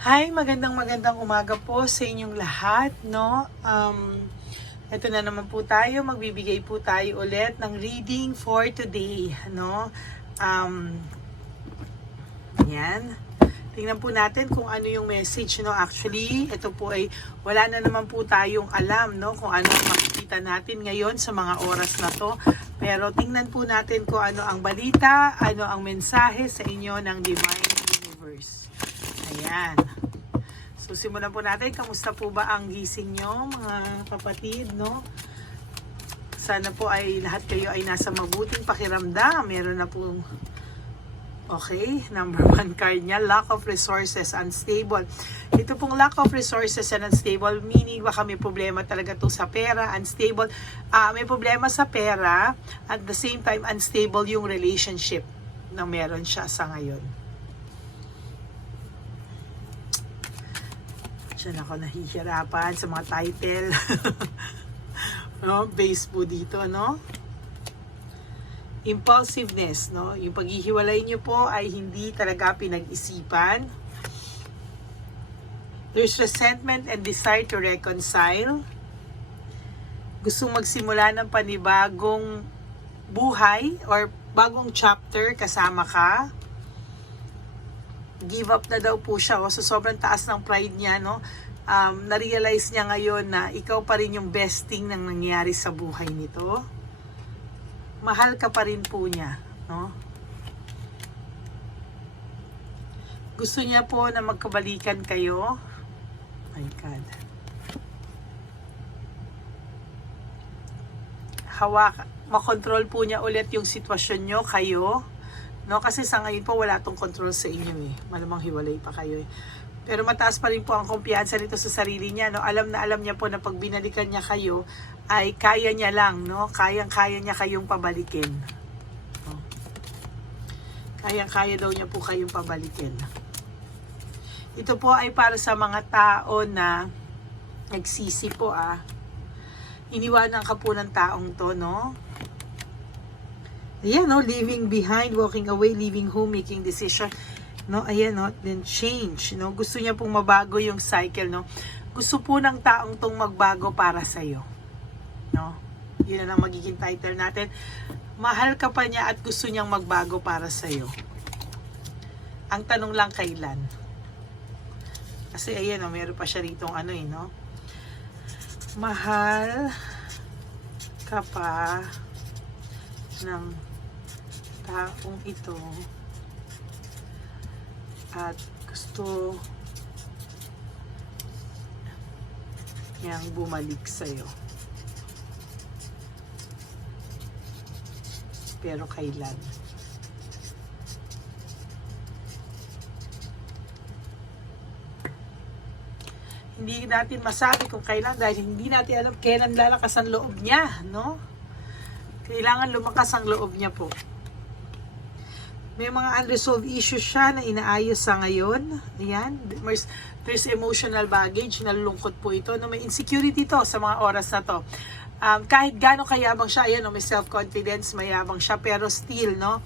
Hi, magandang umaga po sa inyong lahat, no? Ito na naman po tayo, magbibigay po tayo ulit ng reading for today, no? Yan. Tingnan po natin kung ano yung message, no? Actually, ito po ay wala na naman po tayong alam, no? Kung ano ang makikita natin ngayon sa mga oras na to. Pero tingnan po natin kung ano ang balita, ano ang mensahe sa inyo ng Divine Universe. Ayan. So, simulan po natin. Kamusta po ba ang gising nyo, mga kapatid, no? Sana po ay lahat kayo ay nasa mabuting pakiramdam. Meron na po, okay, number 1 card niya, lack of resources, unstable. Ito pong lack of resources and unstable, meaning baka may problema talaga to sa pera, unstable. May problema sa pera, at the same time, unstable yung relationship na meron siya sa ngayon. Diyan ako nahihirapan sa mga title. No, base po dito, no? Impulsiveness, no? Yung paghihiwalay nyo po ay hindi talaga pinag-isipan. There's resentment and desire to reconcile. Gustong magsimula ng panibagong buhay or bagong chapter kasama ka. Give up na daw po siya, so sobrang taas ng pride niya, no? Na-realize niya ngayon na ikaw pa rin yung best thing nang nangyari sa buhay nito. Mahal ka pa rin po niya, no? Gusto niya po na magkabalikan kayo. My God. Makontrol po niya ulit yung sitwasyon nyo, kayo. No, kasi sa ngayon po wala tong control sa inyo eh. Malamang hiwalay pa kayo eh. Pero mataas pa rin po ang kumpiyansa nito sa sarili niya, no. Alam na alam niya po na pag binalikan niya kayo ay kaya niya lang, no. Kayang-kaya niya kayong pabalikin. No? Kayang-kaya daw niya po kayong pabalikin. Ito po ay para sa mga tao na nagsisi po Iniwanan ka po ng taong to, no. Ayan, no, leaving behind, walking away, leaving home, making decision. No, ayan, no, then change, no. Gusto niya pong mabago yung cycle, no. Gusto po ng taong tong magbago para sa iyo. No? Yun na ang magiging title natin. Mahal ka pa niya at gusto niyang magbago para sa iyo. Ang tanong lang kailan. Kasi ayan, no, meron pa siya rito no. Mahal ka pa ng taong ito at gusto niyang bumalik sa'yo. Pero kailan? Hindi natin masabi kung kailan dahil hindi natin alam kailan lalakas ang loob niya, no? Kailangan lumakas ang loob niya po. May mga unresolved issues siya na inaayos sa ngayon. Ayan. There's emotional baggage. Nalulungkot po ito. No, may insecurity to sa mga oras na to. Kahit gaano kayabang siya, ayan, no, may self-confidence, mayabang siya, pero still, no,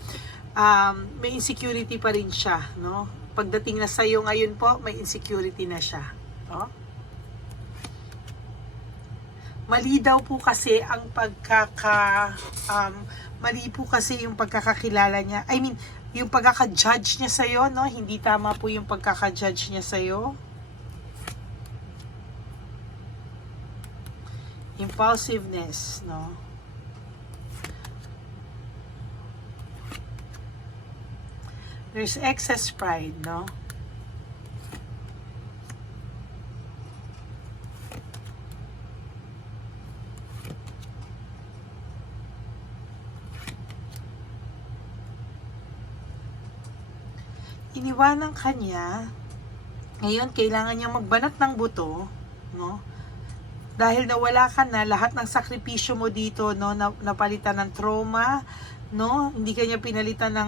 may insecurity pa rin siya. No? Pagdating na sa'yo ngayon po, may insecurity na siya. No? Mali daw po kasi ang mali po kasi yung pagkakakilala niya. I mean, yung pagkaka-judge niya sa'yo, no? Hindi tama po yung pagkaka-judge niya sa'yo. Impulsiveness, no? There's excess pride, no? Iniwanan ka niya. Ngayon, kailangan niya magbanat ng buto, no? Dahil nawala ka na, lahat ng sakripisyo mo dito, no, napalitan ng trauma, no? Hindi ka niya pinalitan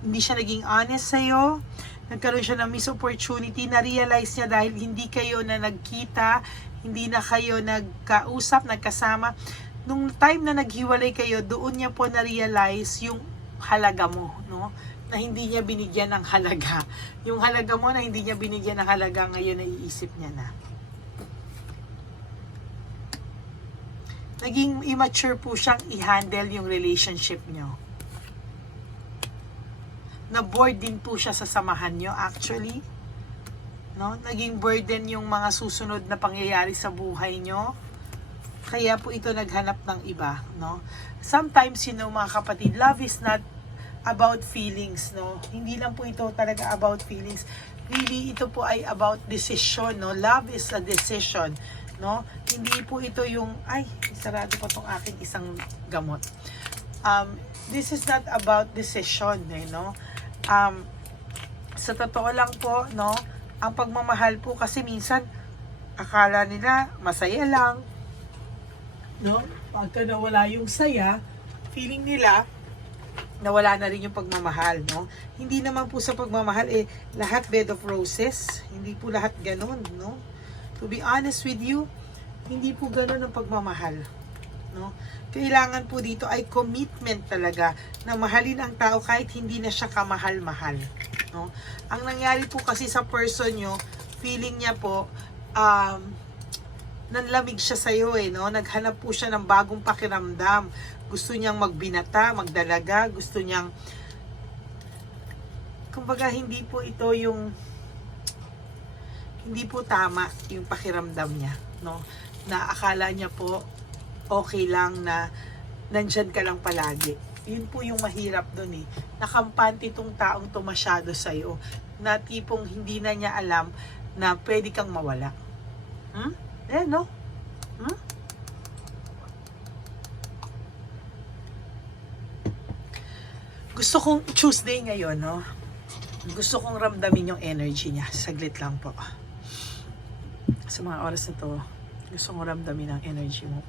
hindi siya naging honest sa'yo. Nagkaroon siya ng missed opportunity, na-realize niya dahil hindi kayo na nagkita, hindi na kayo nagkausap, nagkasama. Nung time na naghiwalay kayo, doon niya po na-realize yung halaga mo, no? na hindi niya binigyan ng halaga. Yung halaga mo na hindi niya binigyan ng halaga, ngayon naiisip niya na. Naging immature po siyang i-handle yung relationship niyo. Na-bored din po siya sa samahan niyo actually. No? Naging burden yung mga susunod na pangyayari sa buhay niyo. Kaya po ito naghanap ng iba, no? Sometimes, mga kapatid, love is not about feelings, no? Hindi lang po ito talaga about feelings. Really, ito po ay about decision, no? Love is a decision, no? Hindi po ito yung, ay, sarado pa tong aking isang gamot. This is not about decision, no? Sa totoo lang po, no? Ang pagmamahal po kasi minsan, akala nila masaya lang, no? Pagka nawala yung saya, feeling nila nawala na rin yung pagmamahal, no? Hindi naman po sa pagmamahal lahat bed of roses, hindi po lahat ganun, no? To be honest with you, hindi po ganun ang pagmamahal, no? Kailangan po dito ay commitment talaga na mahalin ang tao kahit hindi na siya kamahal-mahal, no? Ang nangyari po kasi sa person nyo, feeling niya po nanlamig siya sa iyo, no? Naghanap po siya ng bagong pakiramdam. Gusto niyang magbinata, magdalaga, gusto niyang, kumbaga hindi po ito yung, hindi po tama yung pakiramdam niya, no? Na akala niya po okay lang na nandyan ka lang palagi. Yun po yung mahirap doon, Nakampante itong taong to masyado sa iyo, na tipong hindi na niya alam na pwede kang mawala. No? Gusto kong Tuesday ngayon, no? Gusto kong ramdamin yung energy niya. Saglit lang po. Sa mga oras na to, gusto kong ramdamin ang energy mo.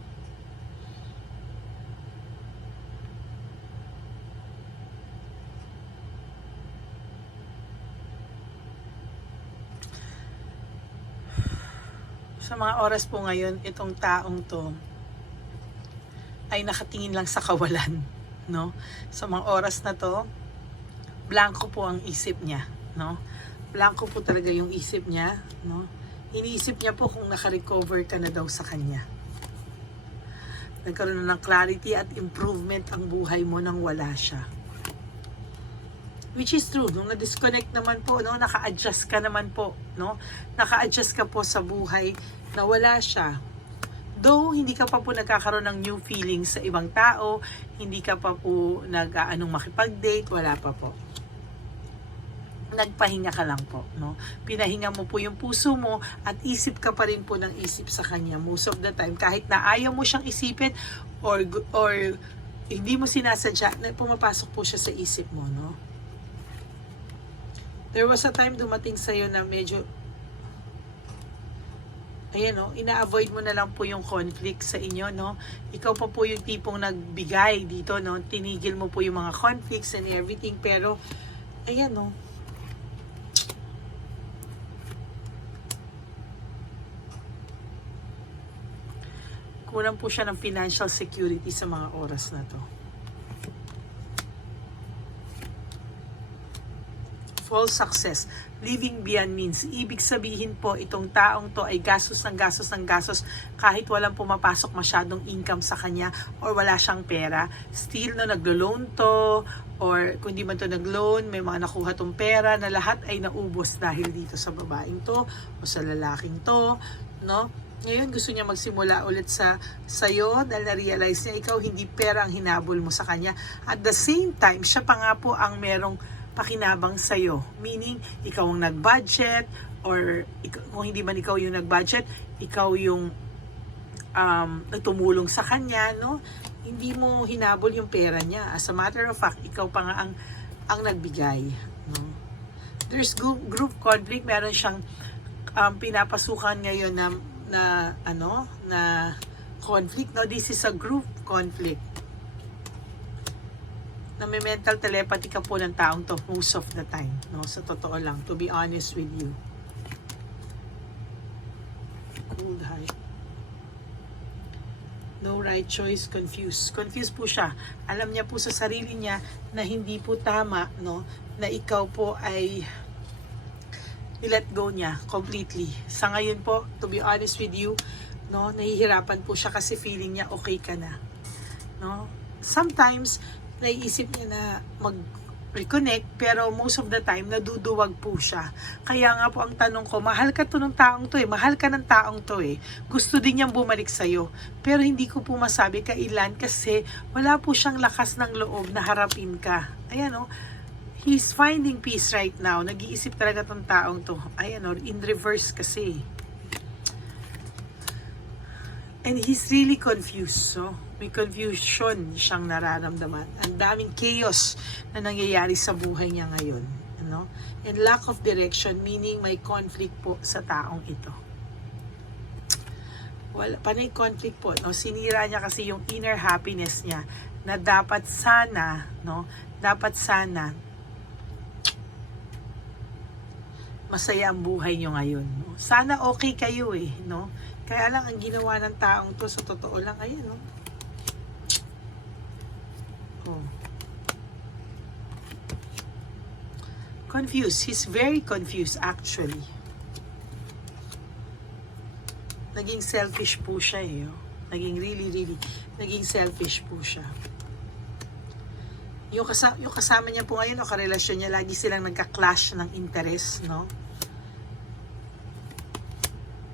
Sa mga oras po ngayon, itong taong to ay nakatingin lang sa kawalan, no? Sa mga oras na to, blanco po ang isip niya, no? Blanco po talaga yung isip niya, no? Iniisip niya po kung naka-recover ka na daw sa kanya. Nagkaroon na ng clarity at improvement ang buhay mo nang wala siya. Which is true, nung na-disconnect naman po, no, naka-adjust ka naman po, no? Naka-adjust ka po sa buhay na wala siya. Though, hindi ka pa po nagkakaroon ng new feelings sa ibang tao, hindi ka pa po makipag-date, wala pa po. Nagpahinga ka lang po, no? Pinahinga mo po yung puso mo at isip ka pa rin po ng isip sa kanya most of the time. Kahit na ayaw mo siyang isipin or hindi mo sinasadya, na pumapasok po siya sa isip mo, no? There was a time dumating sa'yo na medyo, ayan, no, ina-avoid mo na lang po yung conflict sa inyo, no? Ikaw pa po yung tipong nagbigay dito, no? Tinigil mo po yung mga conflicts and everything, pero, ayan, no? Kulang po siya ng financial security sa mga oras na to. False success, living beyond means. Ibig sabihin po, itong taong to ay gastos ng gastos ng gastos kahit walang pumapasok masyadong income sa kanya or wala siyang pera. Still, no, naglo-loan to or kung di man to nag-loan, may mga nakuha tong pera na lahat ay naubos dahil dito sa babaeng to o sa lalaking to, no? Ngayon gusto niya magsimula ulit sa'yo dahil na-realize niya ikaw hindi pera ang hinabol mo sa kanya. At the same time, siya pa nga po ang merong pakinabang sa'yo. Meaning, ikaw ang nag-budget or kung hindi man ikaw yung nag-budget, ikaw yung tumulong sa kanya, no? Hindi mo hinabol yung pera niya. As a matter of fact, ikaw pa nga ang nagbigay, no? There's group conflict. Meron siyang pinapasukan ngayon na conflict, no? This is a group conflict. Na may mental telepathy ka po ng taong to most of the time, no? Sa totoo lang, to be honest with you. Cold heart. No right choice, confused. Confused po siya. Alam niya po sa sarili niya na hindi po tama, no? na ikaw po ay i-let go niya completely. Sa ngayon po, to be honest with you, no, nahihirapan po siya kasi feeling niya okay ka na. No? Sometimes, naiisip niya na mag-reconnect, pero most of the time, naduduwag po siya. Kaya nga po ang tanong ko, mahal ka to ng taong to eh. Mahal ka ng taong to eh. Gusto din niyang bumalik sa'yo. Pero hindi ko po masabi kailan kasi wala po siyang lakas ng loob na harapin ka. Ayan o. He's finding peace right now. Nag-iisip talaga tong taong to. Ayan o, in reverse kasi. And he's really confused. So, may confusion siyang nararamdaman. Ang daming chaos na nangyayari sa buhay niya ngayon. Ano? And lack of direction, meaning may conflict po sa taong ito. Wala, panay conflict po. No? Sinira niya kasi yung inner happiness niya na dapat sana, no? Dapat sana, masaya ang buhay nyo ngayon. No? Sana okay kayo eh. No? Kaya lang ang ginawa ng taong to sa totoo lang, ayan, no? Oh. Confused. He's very confused actually. Naging selfish po siya eh. Oh. Naging really, naging selfish po siya. Yung kasama niya po ngayon, o karelasyon niya, lagi silang nagka-clash ng interest, no?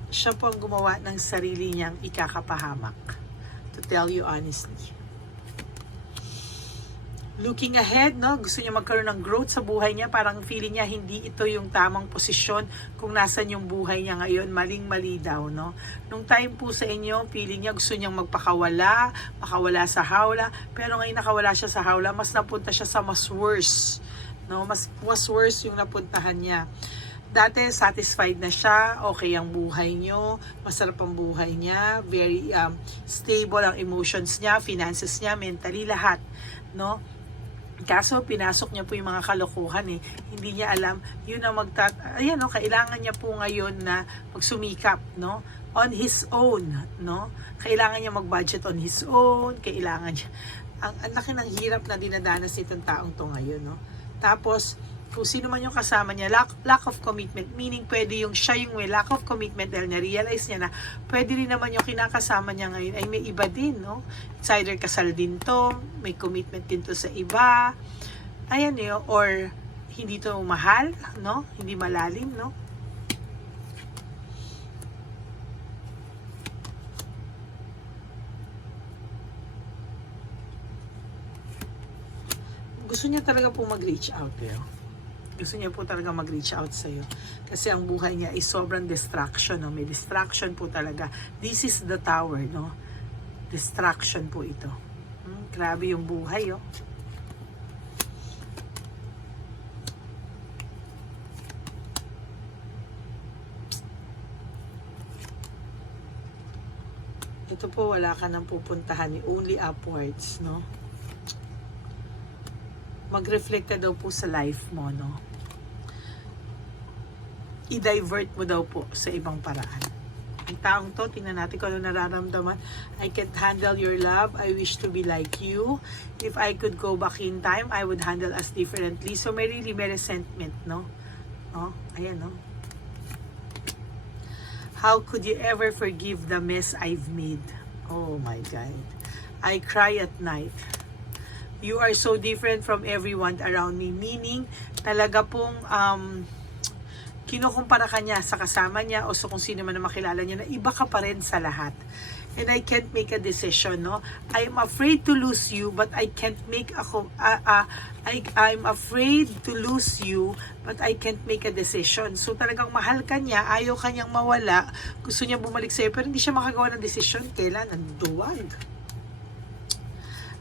Siya po ang gumawa ng sarili niyang ikakapahamak. To tell you honestly. Looking ahead, no? Gusto niya magkaroon ng growth sa buhay niya. Parang feeling niya hindi ito yung tamang posisyon kung nasan yung buhay niya ngayon. Maling-mali daw, no? Nung time po sa inyo, feeling niya gusto niyang magpakawala, makawala sa hawla. Pero ngayon nakawala siya sa hawla, mas napunta siya sa mas worse. No? Mas worse yung napuntahan niya. Dati satisfied na siya, okay ang buhay niyo, masarap ang buhay niya, very stable ang emotions niya, finances niya, mentally, lahat, no? Kaso pinasok niya po yung mga kalokohan eh. Hindi niya alam, yun ang ayan, no, kailangan niya po ngayon na magsumikap, no? On his own, no? Kailangan niya mag-budget on his own, kailangan niya. Ang laki ng hirap na dinadanas itong taong to ngayon, no? Tapos kung sino man yung kasama niya, lack of commitment, meaning pwede yung siya yung may lack of commitment dahil na-realize niya na pwede rin naman yung kinakasama niya ngayon ay may iba din, no? It's either kasal din to, may commitment din to sa iba, ayan yun, or hindi to mahal, no? Hindi malalim, no? Gusto niya talaga po mag-reach out, pero gusto niya po talaga mag-reach out sa'yo. Kasi ang buhay niya is sobrang distraction, no? May distraction po talaga. This is the tower, no? Distraction po ito. Grabe yung buhay, oh. Ito po, wala ka nang pupuntahan, only upwards, no? Mag-reflect ka daw po sa life mo, no? I-divert mo daw po sa ibang paraan. Ang taong to, tingnan natin kung ano nararamdaman. I can't handle your love. I wish to be like you. If I could go back in time, I would handle us differently. So, may resentment, no? Oh, ayan, no? How could you ever forgive the mess I've made? Oh my God. I cry at night. You are so different from everyone around me. Meaning, talaga pong kinukumpara ka niya sa kasama niya o sa kung sino man na makilala niya na iba ka pa rin sa lahat. And I can't make a decision, no? I'm afraid to lose you, but I can't make I'm afraid to lose you, but I can't make a decision. So talagang mahal ka niya, ayaw ka niyang mawala, gusto niya bumalik sa'yo, pero hindi siya makagawa ng decision. Kailan? Nanduwag.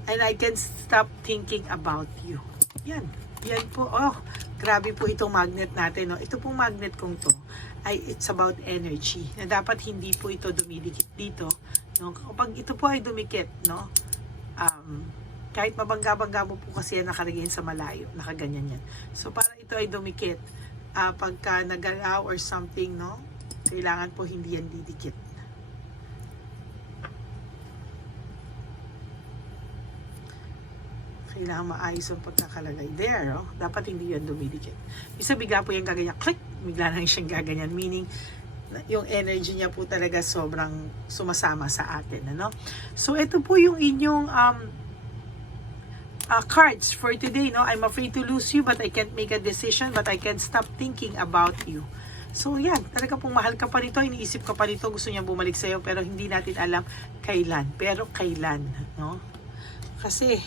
And I can't stop thinking about you. Yan. Yan po. Oh, grabe po itong magnet natin, no? Ito pong magnet kong to ay it's about energy. Na dapat hindi po ito dumidikit dito, no? Kapag ito po ay dumikit, no? Kahit mabangga-bangga mo po kasi yan nakalagay sa malayo, nakaganyan yan. So para ito ay dumikit, pagka nagalaw or something, no? Kailangan po hindi yan didikit. kailangan maayos ang pagkakalagay. There, oh. Dapat hindi yan dumidikit. Isa bigla po yan gaganyan, click, bigla na siyang gaganyan. Meaning, yung energy niya po talaga sobrang sumasama sa atin. Ano? So, ito po yung inyong cards for today. No? I'm afraid to lose you, but I can't make a decision, but I can't stop thinking about you. So, yan. Talaga pong mahal ka pa nito, iniisip ka pa nito, gusto niyang bumalik sa'yo, pero hindi natin alam kailan. Pero kailan, no? Kasi,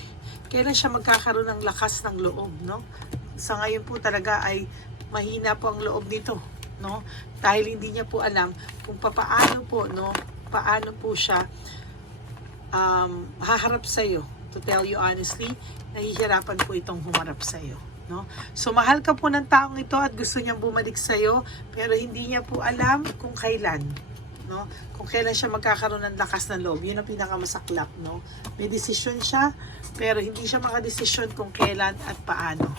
kailan siya magkakaroon ng lakas ng loob, no? Sa ngayon po talaga ay mahina po ang loob nito, no? Dahil hindi niya po alam kung paano po, no? Paano po siya haharap sa iyo. To tell you honestly, nahihirapan po itong humarap sa iyo, no? So mahal ka po ng taong ito at gusto niyang bumalik sa iyo, pero hindi niya po alam kung kailan, no? Kung kailan siya magkakaroon ng lakas ng loob. Yun ang pinakamasaklap, no? May desisyon siya, pero hindi siya makadesisyon kung kailan at paano.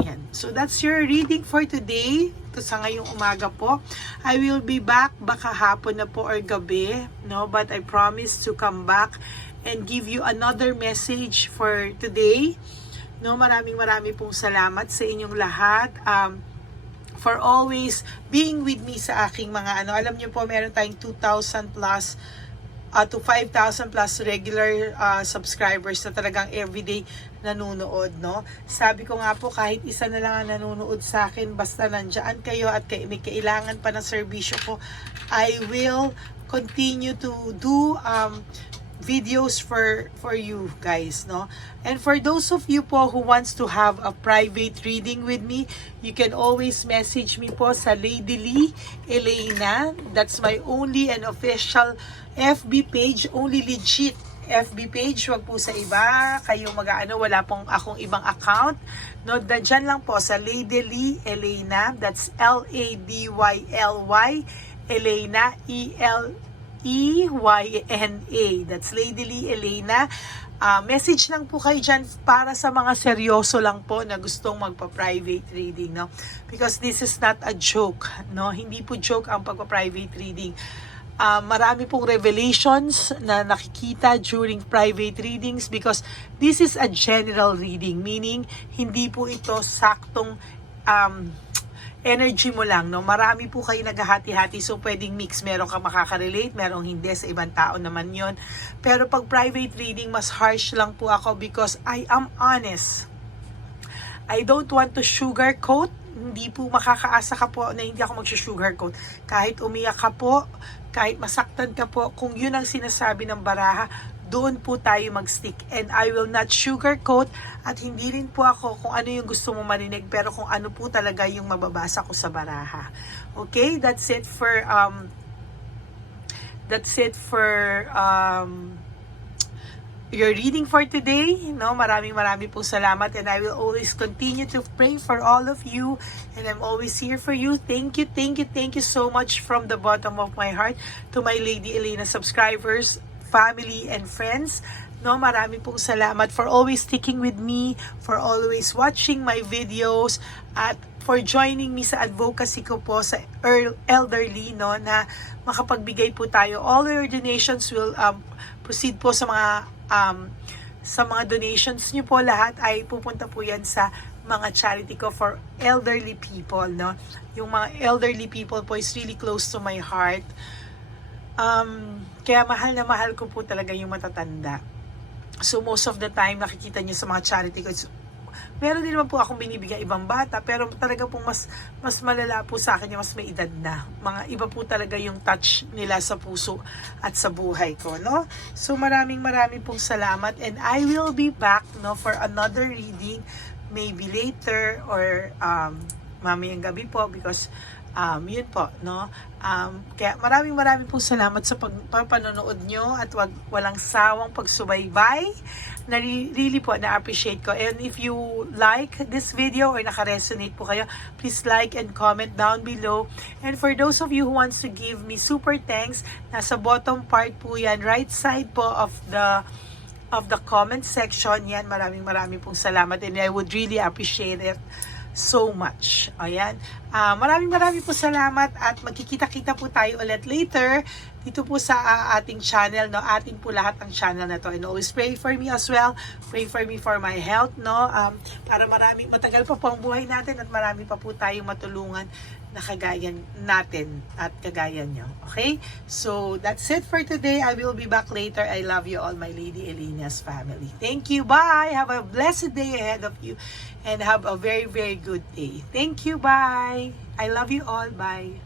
Yan. So that's your reading for today. Ito sa ngayong umaga po. I will be back baka hapon na po or gabi, no? But I promise to come back and give you another message for today. No, maraming pong salamat sa inyong lahat. For always being with me sa aking mga alam niyo po, meron tayong 2,000 plus to 5,000 plus regular subscribers na talagang everyday nanonood, no? Sabi ko nga po, kahit isa na lang ang nanonood sa akin, basta nandiyan kayo at may kailangan pa ng serbisyo ko, I will continue to do videos for you guys, no? And for those of you po who wants to have a private reading with me, you can always message me po sa Lady Lee Elena. That's my only and official FB page, only legit FB page, wag po sa iba kayo wala pong akong ibang account, no? Diyan lang po sa Lady Lee Elena. That's LADYLY Elena, ELEYNA. That's Lady Lee Elena. Message lang po kayo dyan para sa mga seryoso lang po na gustong magpa-private reading, no? Because this is not a joke, no? Hindi po joke ang pagpa-private reading. Marami pong revelations na nakikita during private readings because this is a general reading, meaning hindi po ito saktong energy mo lang, no? Marami po kayo naghahati-hati, so pwedeng mix. Meron ka makaka-relate, merong hindi, sa ibang tao naman yon. Pero pag private reading, mas harsh lang po ako because I am honest. I don't want to sugarcoat. Hindi po makakaasa ka po na hindi ako mag-sugarcoat. Kahit umiyak ka po, kahit masaktan ka po, kung yun ang sinasabi ng baraha, doon po tayo mag-stick. And I will not sugarcoat at hindi rin po ako kung ano yung gusto mo marinig, pero kung ano po talaga yung mababasa ko sa baraha. Okay? That's it for your reading for today. No, maraming po salamat, and I will always continue to pray for all of you, and I'm always here for you. Thank you so much from the bottom of my heart to my Lady Elena subscribers, family and friends. No, marami pong salamat for always sticking with me, for always watching my videos, at for joining me sa advocacy ko po sa elderly, no, na makapagbigay po tayo. All your donations will proceed po sa mga donations niyo po. Lahat ay pupunta po yan sa mga charity ko for elderly people, no. Yung mga elderly people po is really close to my heart. Kaya mahal na mahal ko po talaga yung matatanda. So most of the time nakikita niyo sa mga charity ko, meron din naman po akong binibigyan ibang bata, pero talaga po mas malala po sa akin yung mas may edad na. Mga iba po talaga yung touch nila sa puso at sa buhay ko, no? So maraming pong salamat, and I will be back, no, for another reading, maybe later or mamayang gabi po, because yun po, no? Kaya maraming pong salamat sa panonood nyo at walang sawang pagsubaybay. Really po na-appreciate ko. And if you like this video or naka-resonate po kayo, please like and comment down below. And for those of you who wants to give me super thanks, nasa bottom part po yan, right side po of the comment section yan. Maraming pong salamat, and I would really appreciate it. so much. Ayan. Maraming po salamat at magkikita-kita po tayo ulit later dito po sa ating channel, no? Ating po lahat ang channel na to. And always pray for me as well. Pray for me for my health, no? Para matagal pa po ang buhay natin at marami pa po tayong matulungan na kagaya natin at kagaya nyo. Okay? So, that's it for today. I will be back later. I love you all, my Lady Elenia's family. Thank you. Bye. Have a blessed day ahead of you and have a very, very good day. Thank you. Bye. I love you all. Bye.